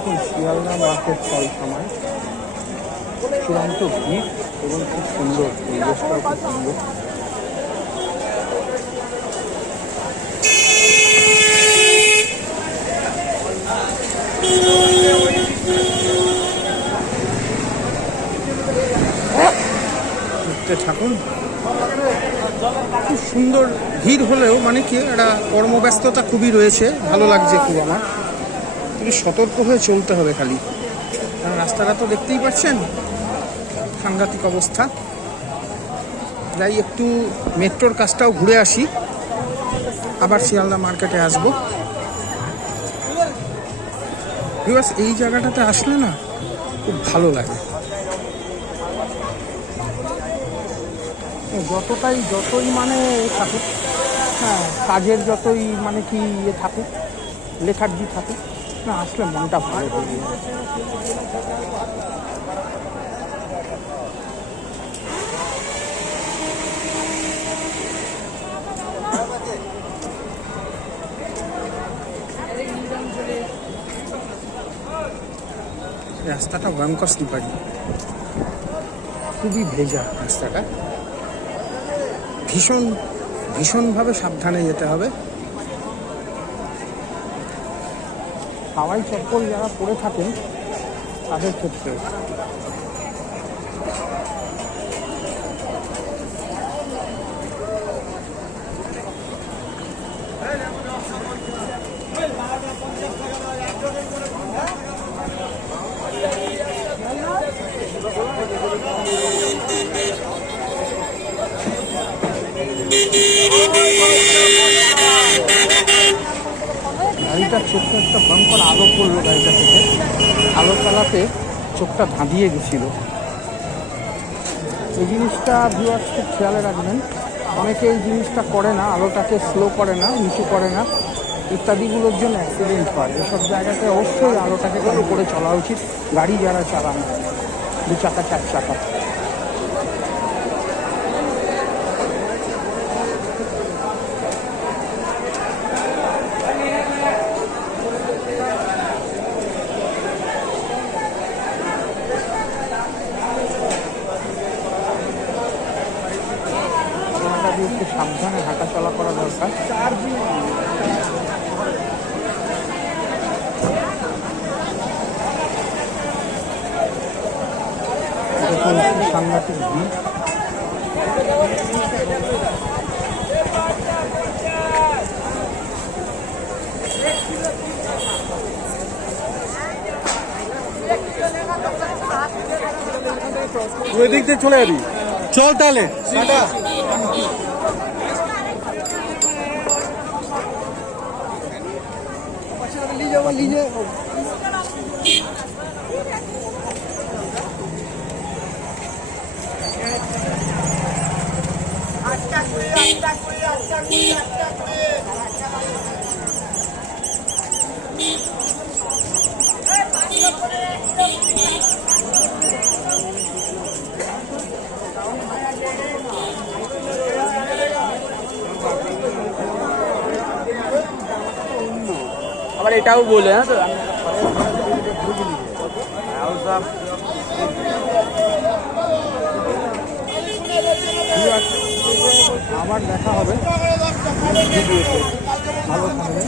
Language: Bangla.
দেখুন শিয়ালদা মার্কেট এই সময় চূড়ান্ত ভিড় এবং খুব সুন্দর পরিবেশটাও খুব সুন্দর। দেখতে থাকুন, খুব সুন্দর ভিড় হলেও মানে কি একটা কর্মব্যস্ততা খুবই রয়েছে, ভালো লাগছে খুব। আমার একটু সতর্ক হয়ে চলতে হবে খালি, কারণ রাস্তাটা তো দেখতেই পাচ্ছেন সাংঘাতিক অবস্থা। যাই একটু মেট্রোর কাজটাও ঘুরে আসি, আবার শিয়ালদা মার্কেটে আসবো। এই জায়গাটাতে আসলে না খুব ভালো লাগে, যতই মানে থাকুক, হ্যাঁ কাজের যতই মানে কি ইয়ে থাকুক, লেখার্জি থাকুক না, আসলে মনটা ভালো হয়ে যায়। রাস্তাটা ভয়ঙ্কর স্লিপারি, খুবই ভেজা রাস্তাটা, ভীষণভাবে সাবধানে যেতে হবে। হাওয়াই চপ্পল যারা পরে থাকেন তাদের ক্ষেত্রে গাড়িটা চোখে একটা ভয়ঙ্কর আলো পড়লো গাড়িটা থেকে, আলো চালাতে চোখটা ধাঁধিয়ে গেছিল। এই জিনিসটা ভিউয়ার্স খুব খেয়ালে রাখবেন, অনেকে এই জিনিসটা করে না, আলোটাকে স্লো করে না, নিচু করে না, ইত্যাদিগুলোর জন্য অ্যাক্সিডেন্ট হয়। এসব জায়গাতে অবশ্যই আলোটাকে কম করে চলা উচিত গাড়ি যারা চালান, 2 চাকা 4 চাকা। একটু সাবধানে হাঁটা চলা করা দরকার। সাংঘাতিক ভিড়, ওই দিক দিয়ে চলে যাবি, চল তাহলে। আবার এটাও বলে, হ্যাঁ তো আবার দেখা হবে ভিডিওতে, ভালো থাকবেন।